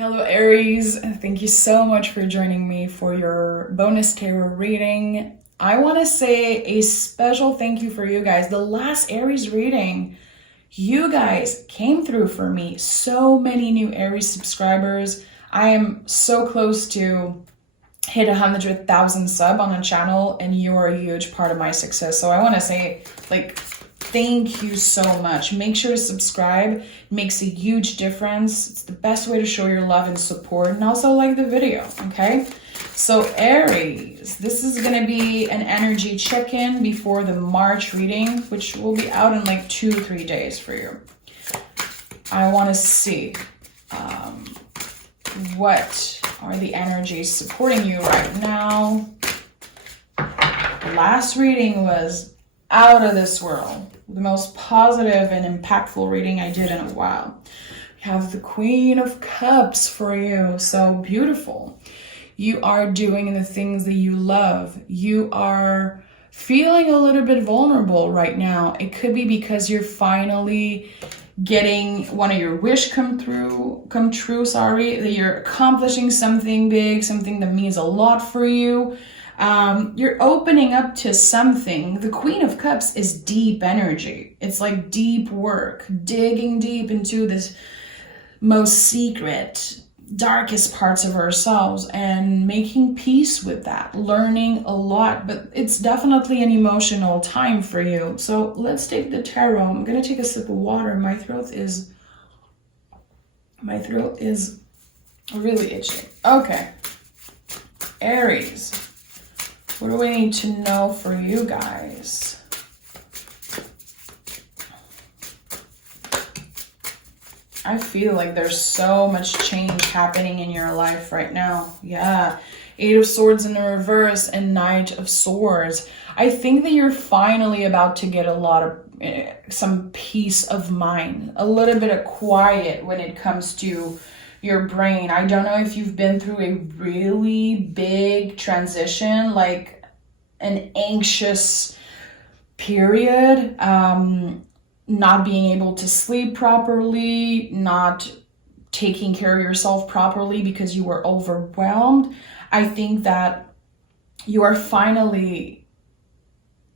Hello Aries, thank you so much for joining me for your bonus tarot reading. I want to say a special thank you for you guys. The last Aries reading, you guys came through for me. So many new Aries subscribers. I am so close to hit 100,000 sub on the channel, and you are a huge part of my success. So I want to say, thank you so much. Make sure to subscribe. It makes a huge difference. It's the best way to show your love and support, and also like the video, okay? So Aries, this is going to be an energy check-in before the March reading, which will be out in like 2-3 days for you. I want to see what are the energies supporting you right now. The last reading was out of this world. The most positive and impactful reading I did in a while. We have the Queen of Cups for you. So beautiful. You are doing the things that you love. You are feeling a little bit vulnerable right now. It could be because you're finally getting one of your wish come true, that you're accomplishing something big, something that means a lot for you. You're opening up to something. The Queen of Cups is deep energy. It's like deep work, digging deep into this most secret, darkest parts of ourselves and making peace with that, learning a lot. But it's definitely an emotional time for you. So let's take the tarot. I'm going to take a sip of water. My throat is really itchy. Okay. Aries. What do we need to know for you guys? I feel like there's so much change happening in your life right now. Yeah. 8 of Swords in the reverse and Knight of Swords. I think that you're finally about to get a lot of some peace of mind, a little bit of quiet when it comes to your brain. I don't know if you've been through a really big transition, like an anxious period, not being able to sleep properly, not taking care of yourself properly because you were overwhelmed. I think that you are finally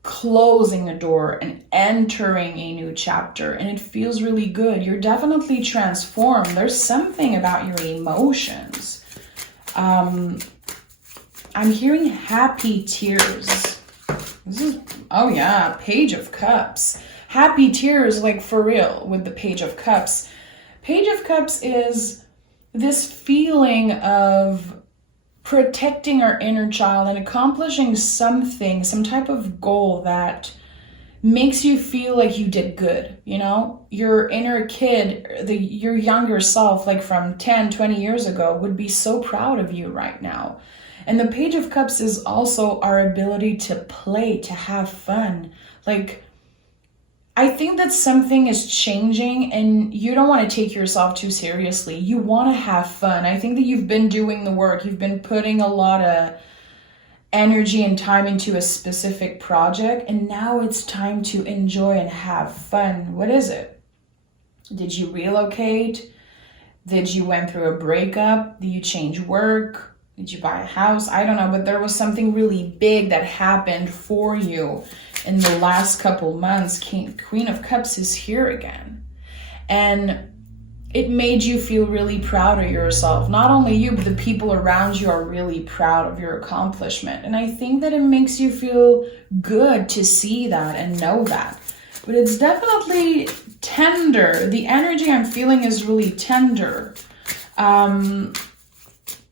closing a door and entering a new chapter, and it feels really good. You're definitely transformed. There's something about your emotions. I'm hearing happy tears. This is, oh yeah, Page of Cups. Happy tears, like for real, with the Page of Cups. Page of Cups is this feeling of protecting our inner child and accomplishing something, some type of goal that makes you feel like you did good, you know? Your inner kid, your younger self, like from 10, 20 years ago, would be so proud of you right now. And the Page of Cups is also our ability to play, to have fun. Like, I think that something is changing and you don't want to take yourself too seriously. You want to have fun. I think that you've been doing the work. You've been putting a lot of energy and time into a specific project, and now it's time to enjoy and have fun. What is it? Did you relocate? Did you went through a breakup? Did you change work? Did you buy a house? I don't know, but there was something really big that happened for you in the last couple months. Queen of Cups is here again. And it made you feel really proud of yourself. Not only you, but the people around you are really proud of your accomplishment. And I think that it makes you feel good to see that and know that. But it's definitely tender. The energy I'm feeling is really tender.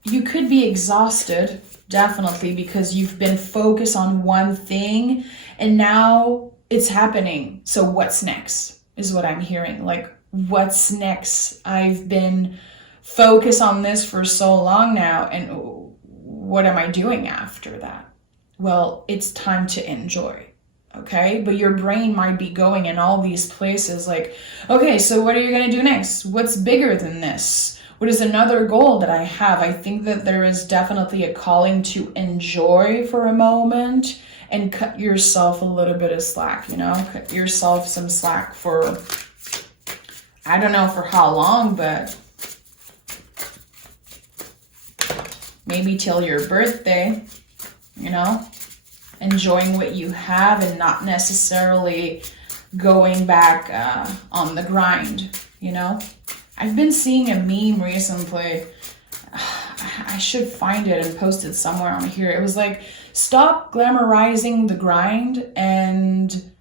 You could be exhausted, definitely, because you've been focused on one thing and now it's happening. So what's next is what I'm hearing. Like, what's next? I've been focused on this for so long now, and what am I doing after that? Well, it's time to enjoy. Okay, but your brain might be going in all these places like, okay, so what are you going to do next? What's bigger than this? What is another goal that I have? I think that there is definitely a calling to enjoy for a moment and cut yourself a little bit of slack, you know? Cut yourself some slack for, I don't know for how long, but maybe till your birthday, you know, enjoying what you have and not necessarily going back on the grind, you know. I've been seeing a meme recently. I should find it and post it somewhere on here. It was like, stop glamorizing the grind and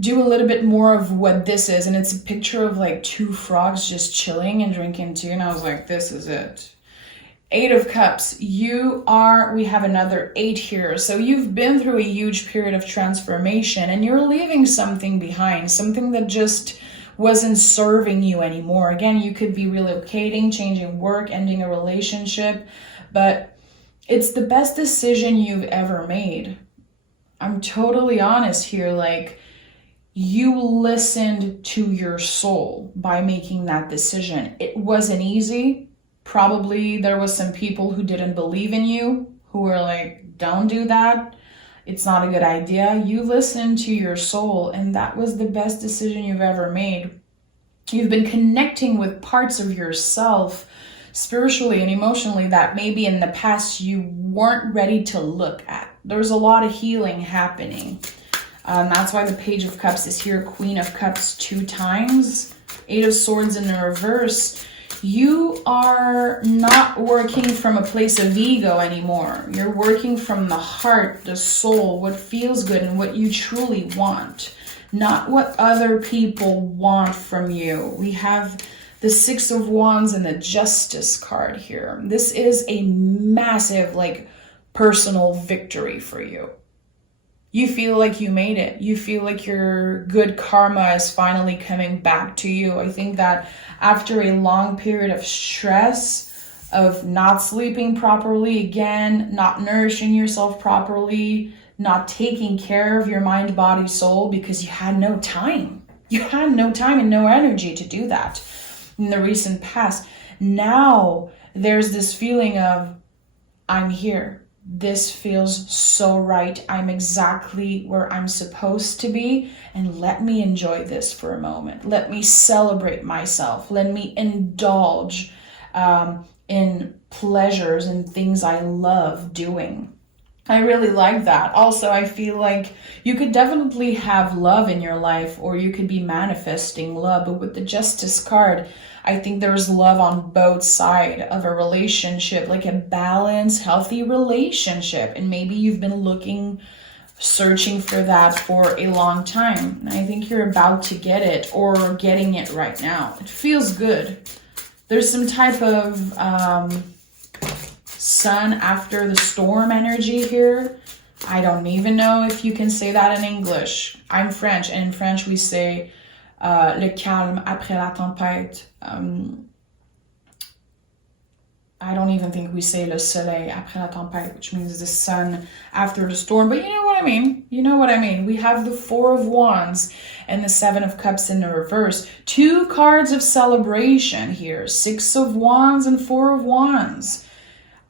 do a little bit more of what this is. And it's a picture of like two frogs just chilling and drinking tea. And I was like, this is it. 8 of Cups. We have another 8 here. So you've been through a huge period of transformation and you're leaving something behind, something that just wasn't serving you anymore. Again, you could be relocating, changing work, ending a relationship, but it's the best decision you've ever made. I'm totally honest here. Like, you listened to your soul by making that decision. It wasn't easy. Probably there was some people who didn't believe in you, who were like, don't do that. It's not a good idea. You listened to your soul, and that was the best decision you've ever made. You've been connecting with parts of yourself spiritually and emotionally that maybe in the past you weren't ready to look at. There's a lot of healing happening. That's why the Page of Cups is here. Queen of Cups 2 times. 8 of Swords in the reverse. You are not working from a place of ego anymore. You're working from the heart, the soul, what feels good and what you truly want, not what other people want from you. We have the 6 of Wands and the Justice card here. This is a massive, like, personal victory for you. You feel like you made it. You feel like your good karma is finally coming back to you. I think that after a long period of stress, of not sleeping properly, again, not nourishing yourself properly, not taking care of your mind, body, soul, because you had no time. You had no time and no energy to do that in the recent past. Now there's this feeling of, I'm here. This feels so right. I'm exactly where I'm supposed to be. And let me enjoy this for a moment. Let me celebrate myself. Let me indulge in pleasures and things I love doing. I really like that. Also, I feel like you could definitely have love in your life, or you could be manifesting love. But with the Justice card, I think there's love on both sides of a relationship, like a balanced, healthy relationship. And maybe you've been searching for that for a long time. And I think you're about to get it, or getting it right now. It feels good. There's some type of sun after the storm energy here. I don't even know if you can say that in English. I'm French, and in French we say le calme après la tempête. I don't even think we say le soleil après la tempête, which means the sun after the storm, but you know what I mean. You know what I mean. We have the 4 of Wands and the 7 of Cups in the reverse. 2 cards of celebration here. 6 of Wands and 4 of Wands.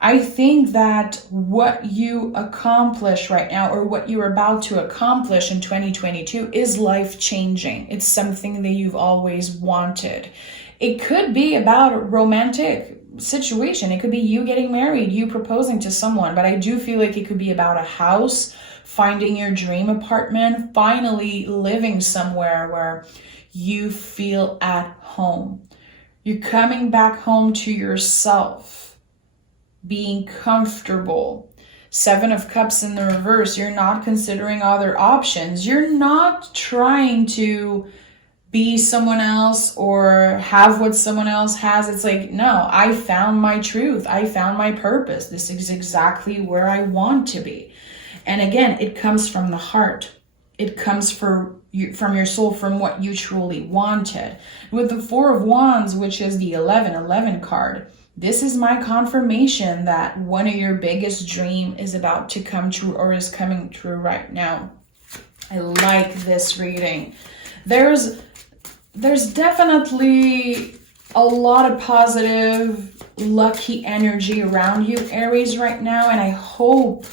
I think that what you accomplish right now, or what you're about to accomplish in 2022, is life-changing. It's something that you've always wanted. It could be about a romantic situation. It could be you getting married, you proposing to someone, but I do feel like it could be about a house, finding your dream apartment, finally living somewhere where you feel at home. You're coming back home to yourself. Being comfortable. 7 of Cups in the reverse. You're not considering other options. You're not trying to be someone else or have what someone else has. It's like, no, I found my truth. I found my purpose. This is exactly where I want to be. And again, it comes from the heart. It comes from your soul, from what you truly wanted. With the 4 of Wands, which is the 11 card, this is my confirmation that one of your biggest dreams is about to come true, or is coming true right now. I like this reading. There's definitely a lot of positive, lucky energy around you, Aries, right now. And I hope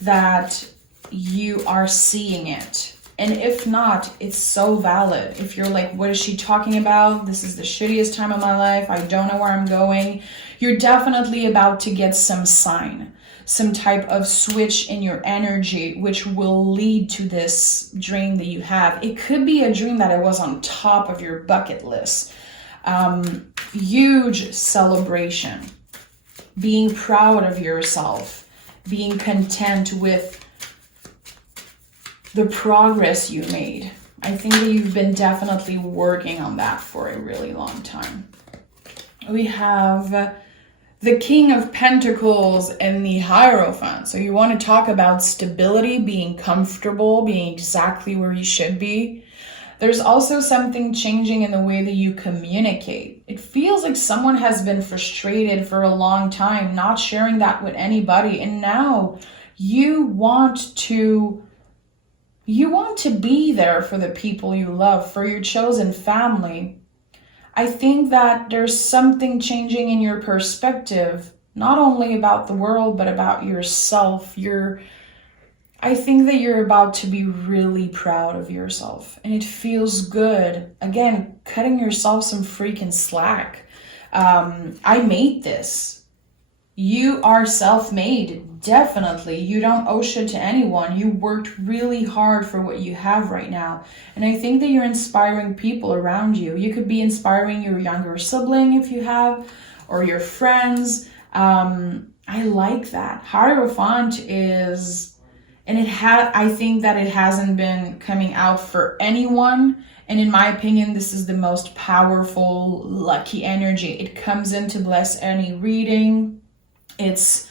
that you are seeing it. And if not, it's so valid. If you're like, what is she talking about? This is the shittiest time of my life. I don't know where I'm going. You're definitely about to get some sign, some type of switch in your energy, which will lead to this dream that you have. It could be a dream that it was on top of your bucket list. Huge celebration, being proud of yourself, being content with the progress you made. I think that you've been definitely working on that for a really long time. We have the King of Pentacles and the Hierophant. So you want to talk about stability, being comfortable, being exactly where you should be. There's also something changing in the way that you communicate. It feels like someone has been frustrated for a long time, not sharing that with anybody. And now you want to be there for the people you love, for your chosen family. I think that there's something changing in your perspective, not only about the world, but about yourself. I think that you're about to be really proud of yourself, and it feels good. Again, cutting yourself some freaking slack. I made this. You are self-made, definitely. You don't owe shit to anyone. You worked really hard for what you have right now. And I think that you're inspiring people around you. You could be inspiring your younger sibling if you have, or your friends. I like that. Hierophant is, and I think that it hasn't been coming out for anyone. And in my opinion, this is the most powerful, lucky energy. It comes in to bless any reading. It's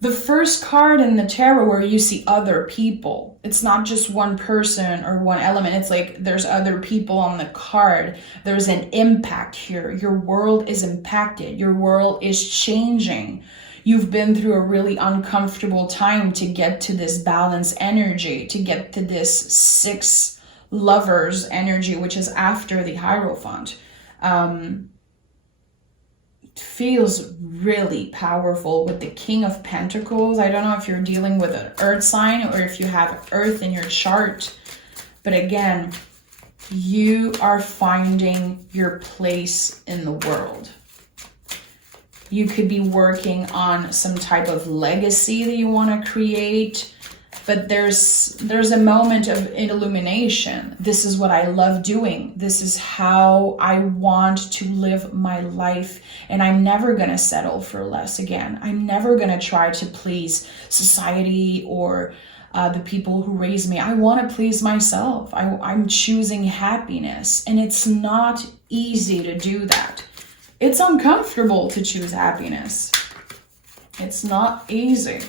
the first card in the tarot where you see other people. It's not just one person or one element. It's like there's other people on the card. There's an impact here. Your world is impacted. Your world is changing. You've been through a really uncomfortable time to get to this balanced energy, to get to this 6 lovers energy, which is after the Hierophant. Feels really powerful with the King of Pentacles. I don't know if you're dealing with an earth sign or if you have earth in your chart, but again, you are finding your place in the world. You could be working on some type of legacy that you want to create, but there's a moment of illumination. This is what I love doing. This is how I want to live my life. And I'm never going to settle for less again. I'm never going to try to please society or the people who raise me. I want to please myself. I'm choosing happiness. And it's not easy to do that. It's uncomfortable to choose happiness. It's not easy.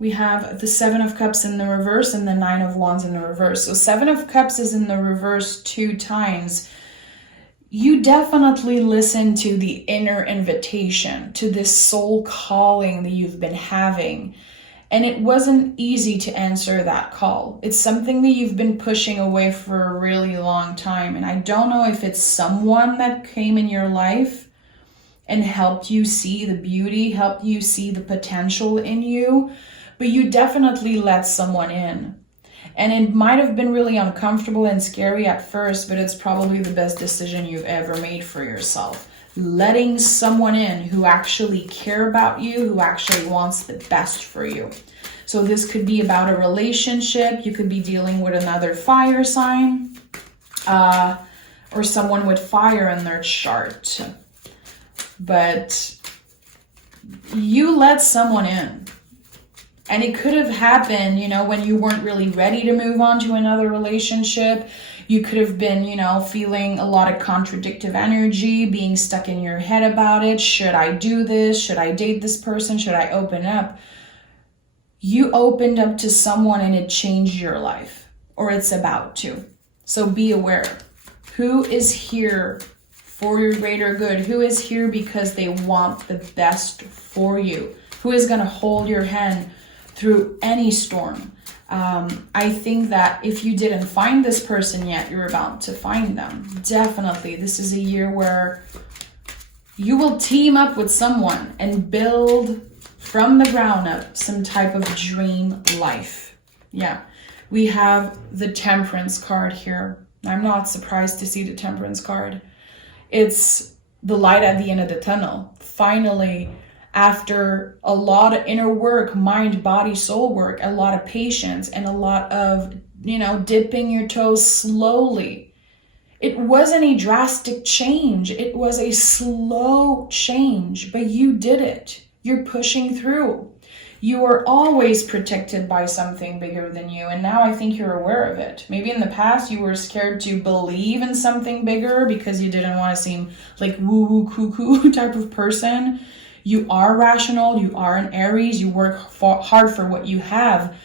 We have the 7 of Cups in the reverse and the 9 of Wands in the reverse. So 7 of Cups is in the reverse 2 times. You definitely listen to the inner invitation, to this soul calling that you've been having. And it wasn't easy to answer that call. It's something that you've been pushing away for a really long time. And I don't know if it's someone that came in your life and helped you see the beauty, helped you see the potential in you. But you definitely let someone in. And it might have been really uncomfortable and scary at first, but it's probably the best decision you've ever made for yourself. Letting someone in who actually care about you, who actually wants the best for you. So this could be about a relationship. You could be dealing with another fire sign, or someone with fire in their chart. But you let someone in. And it could have happened, when you weren't really ready to move on to another relationship. You could have been, feeling a lot of contradictive energy, being stuck in your head about it. Should I do this? Should I date this person? Should I open up? You opened up to someone and it changed your life, or it's about to. So be aware. Who is here for your greater good? Who is here because they want the best for you? Who is going to hold your hand through any storm? I think that if you didn't find this person yet, you're about to find them. Definitely, this is a year where you will team up with someone and build from the ground up some type of dream life. Yeah, we have the Temperance card here. I'm not surprised to see the Temperance card. It's the light at the end of the tunnel. Finally, after a lot of inner work, mind, body, soul work, a lot of patience, and a lot of, dipping your toes slowly. It wasn't a drastic change. It was a slow change, but you did it. You're pushing through. You were always protected by something bigger than you, and now I think you're aware of it. Maybe in the past you were scared to believe in something bigger because you didn't want to seem like woo-woo cuckoo type of person. You are rational, you are an Aries, you work hard for what you have,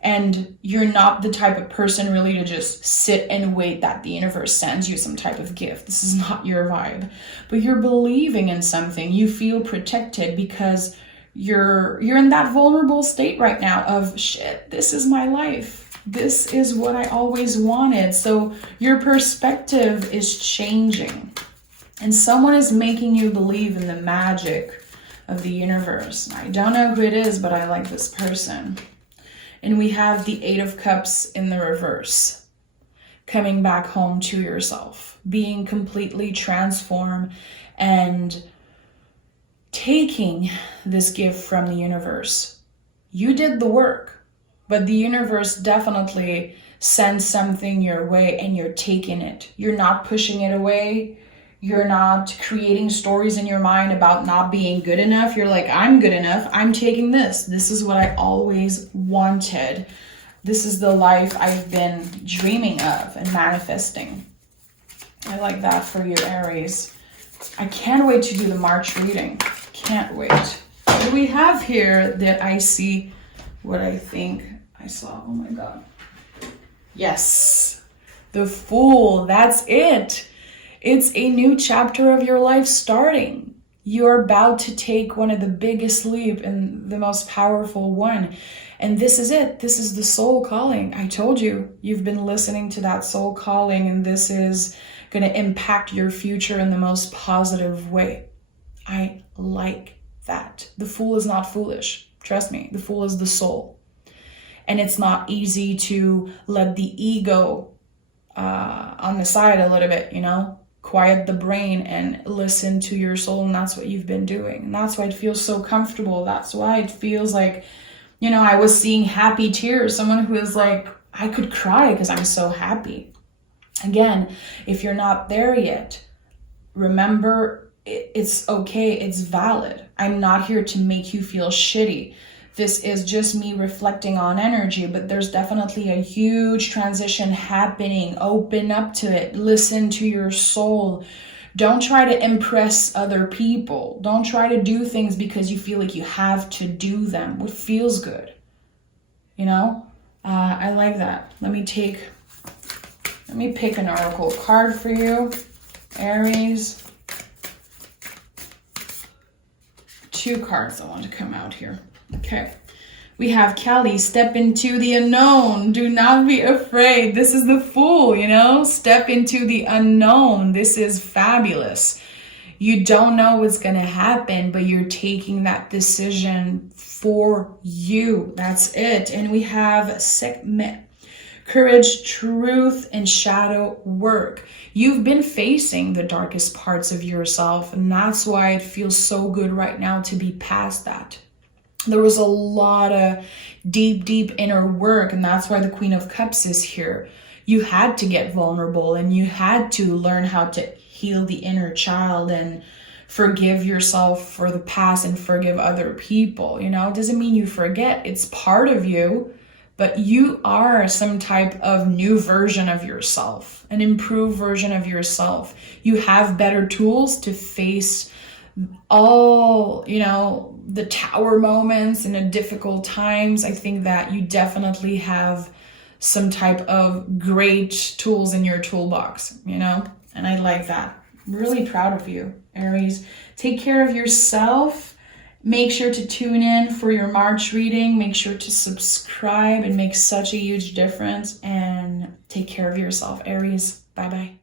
and you're not the type of person really to just sit and wait that the universe sends you some type of gift. This is not your vibe. But you're believing in something. You feel protected because you're in that vulnerable state right now of, shit, this is my life. This is what I always wanted. So your perspective is changing. And someone is making you believe in the magic of the universe. I don't know who it is, but I like this person. And we have the 8 of Cups in the reverse. Coming back home to yourself. Being completely transformed and taking this gift from the universe. You did the work, but the universe definitely sends something your way and you're taking it. You're not pushing it away. You're not creating stories in your mind about not being good enough. You're like, I'm good enough. I'm taking this. This is what I always wanted. This is the life I've been dreaming of and manifesting. I like that for you, Aries. I can't wait to do the March reading. Can't wait. What do we have here that I see what I think I saw? Oh my God. Yes. The Fool. That's it. It's a new chapter of your life starting. You're about to take one of the biggest leap and the most powerful one. And this is it. This is the soul calling. I told you, you've been listening to that soul calling, and this is going to impact your future in the most positive way. I like that. The Fool is not foolish. Trust me, the Fool is the soul. And it's not easy to let the ego on the side a little bit, quiet the brain and listen to your soul. And that's what you've been doing. And that's why it feels so comfortable. That's why it feels like, I was seeing happy tears. Someone who is like, I could cry because I'm so happy. Again, if you're not there yet, remember, it's okay. It's valid. I'm not here to make you feel shitty. This is just me reflecting on energy, but there's definitely a huge transition happening. Open up to it. Listen to your soul. Don't try to impress other people. Don't try to do things because you feel like you have to do them. What feels good? I like that. Let me pick an oracle card for you, Aries. 2 cards I want to come out here. Okay. We have Kelly, step into the unknown. Do not be afraid. This is the Fool, Step into the unknown. This is fabulous. You don't know what's going to happen, but you're taking that decision for you. That's it. And we have Sekhmet. Courage, truth, and shadow work. You've been facing the darkest parts of yourself, and that's why it feels so good right now to be past that. There was a lot of deep inner work, and that's why the Queen of Cups is here. You had to get vulnerable, and you had to learn how to heal the inner child and forgive yourself for the past and forgive other people. It doesn't mean you forget. It's part of you. But you are some type of new version of yourself, an improved version of yourself. You have better tools to face all, the tower moments and the difficult times. I think that you definitely have some type of great tools in your toolbox, and I like that. I'm really proud of you, Aries. Take care of yourself. Make sure to tune in for your March reading. Make sure to subscribe. It makes such a huge difference. And take care of yourself, Aries. Bye-bye.